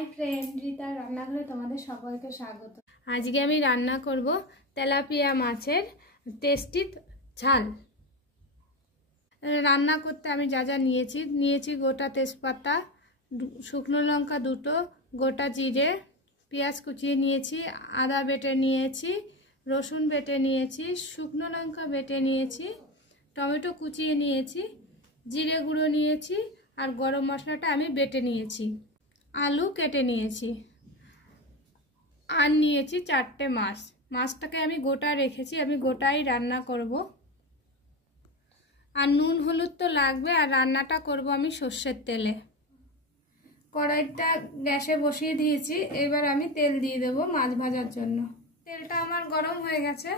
Hi friend, রিতার রান্নাঘরে তোমাদের সকলকে স্বাগত। আজকে আমি রান্না করব তেলাপিয়া মাছের টেস্টি ঝাল। রান্না করতে আমি যা যা নিয়েছি গোটা তেজপাতা, শুকনো লঙ্কা দুটো, গোটা জিরে, পেঁয়াজ কুচিয়ে নিয়েছি, আদা বেটে নিয়েছি, রসুন বেটে নিয়েছি, শুকনো লঙ্কা বেটে নিয়েছি, টমেটো কুচিয়ে নিয়েছি, জিরে গুঁড়ো নিয়েছি, আর গরম মশলাটা আমি বেটে নিয়েছি, আলু কেটে নিয়েছি, আর নিয়েছি 4টে মাছ। মাছটাকে আমি গোটা রেখেছি, আমি গোটাই রান্না করব। আর নুন হলুদ তো লাগবে, আর রান্নাটা করব আমি সর্ষের তেলে। কড়াইটা গ্যাসে বসিয়ে দিয়েছি, এবার আমি তেল দিয়ে দেব মাছ ভাজার জন্য। তেলটা আমার গরম হয়ে গেছে,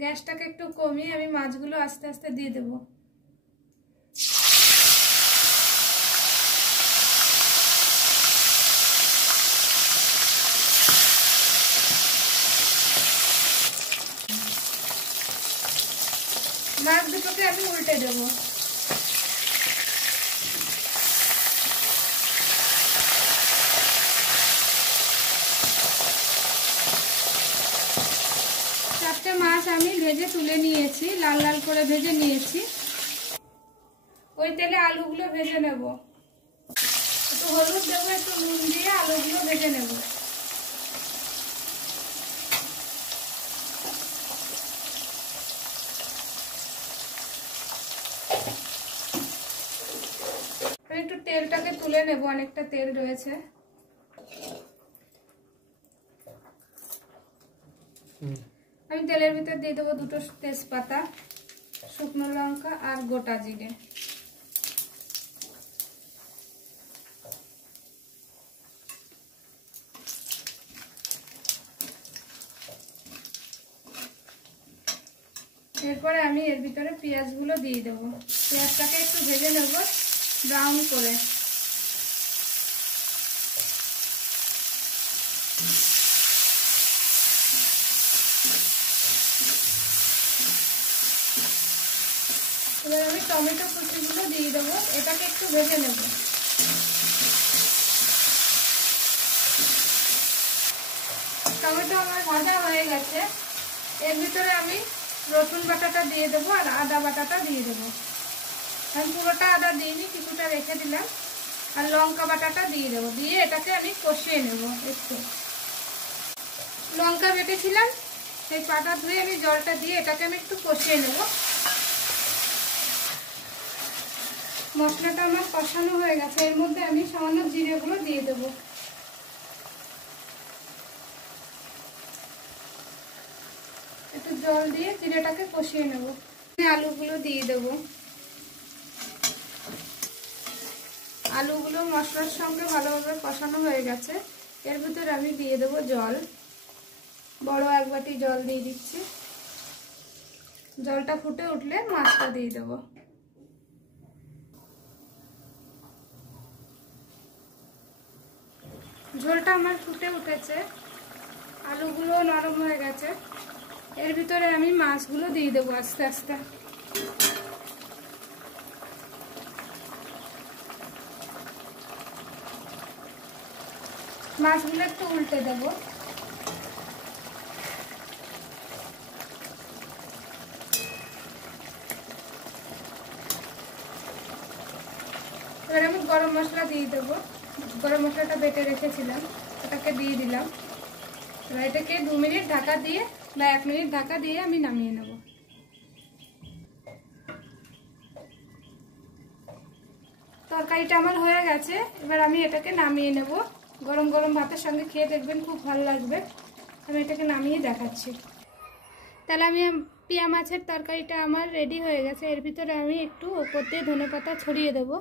গ্যাসটাকে একটু কমিয়ে আমি মাছগুলো আস্তে আস্তে দিয়ে দেব। মাছ দুটোকে আমি উল্টে দেব। চারটে মাছ আমি ভেজে তুলে নিয়েছি, লাল লাল করে ভেজে নিয়েছি। ওই তেলে আলুগুলো ভেজে নেব, একটু হলুদ দেবো, একটু নুন দিয়ে আলুগুলো ভেজে নেব। একটু তেলটাকে তুলে নেব, অনেকটা তেল রয়েছে। আমি তেলের ভিতর দিয়ে দেবো দুটো তেজপাতা, শুকনো লঙ্কা আর গোটা জিরে। এরপরে আমি এর ভিতরে পেঁয়াজগুলো দিয়ে দেবো। পেঁয়াজটাকে একটু ভেজে নেব ব্রাউন করে। এবার আমি টমেটো কুচিগুলো দিয়ে দেবো, এটাকে একটু ভেজে নেব। টমেটো আমার ভাজা হয়ে গেছে, এর ভিতরে আমি রসুন বাটাটা দিয়ে দেবো আর আদা বাটাটা দিয়ে দেবো। আমি পুরোটা আদা দিইনি, কিছুটা রেখে দিলাম। আর লঙ্কা বাটাটা দিয়ে দেবো, দিয়ে এটাকে আমি কষিয়ে নেব। একটু লঙ্কা বেটেছিলাম, সেই পাটা ধুয়ে আমি জলটা দিয়ে এটাকে আমি একটু কষিয়ে নেব। মশলাটা আমার কষানো হয়ে গেছে, এর মধ্যে আমি সামান্য জিরেগুলো দিয়ে দেবো। একটু জল দিয়ে জিরেটাকে কষিয়ে নেব। আলুগুলো দিয়ে দেবো। আলুগুলো মশলার সঙ্গে ভালোভাবে কষানো হয়ে গেছে, এর ভিতরে আমি দিয়ে দেবো জল। বড় এক বাটি জল দিয়ে দিচ্ছি। জলটা ফুটে উঠলে মাছটা দিয়ে দেবো। ঝোলটা আমার ফুটে উঠেছে, আলুগুলো নরম হয়ে গেছে, এর ভিতরে আমি মাছগুলো দিয়ে দেবো আস্তে আস্তে। মাছগুলো একটু উল্টে দেব। এবার আমি গরম মশলা দিয়ে দেবো। গরম মশলাটা বেটে রেখেছিলাম, ওটাকে দিয়ে দিলাম। এবার এটাকে 2 মিনিট ঢাকা দিয়ে বা 1 মিনিট ঢাকা দিয়ে আমি নামিয়ে নেব। তরকারিটা আমার হয়ে গেছে, এবার আমি এটাকে নামিয়ে নেব। গরম গরম ভাতের সঙ্গে খেয়ে দেখবেন, খুব ভালো লাগবে। আমি এটাকে নামিয়ে দেখাচ্ছি। তাহলে আমি পেঁয়া মাছের তরকারিটা আমার রেডি হয়ে গেছে। এর ভিতরে আমি একটু ওপর দিয়ে ধনেপাতা ছড়িয়ে দেবো।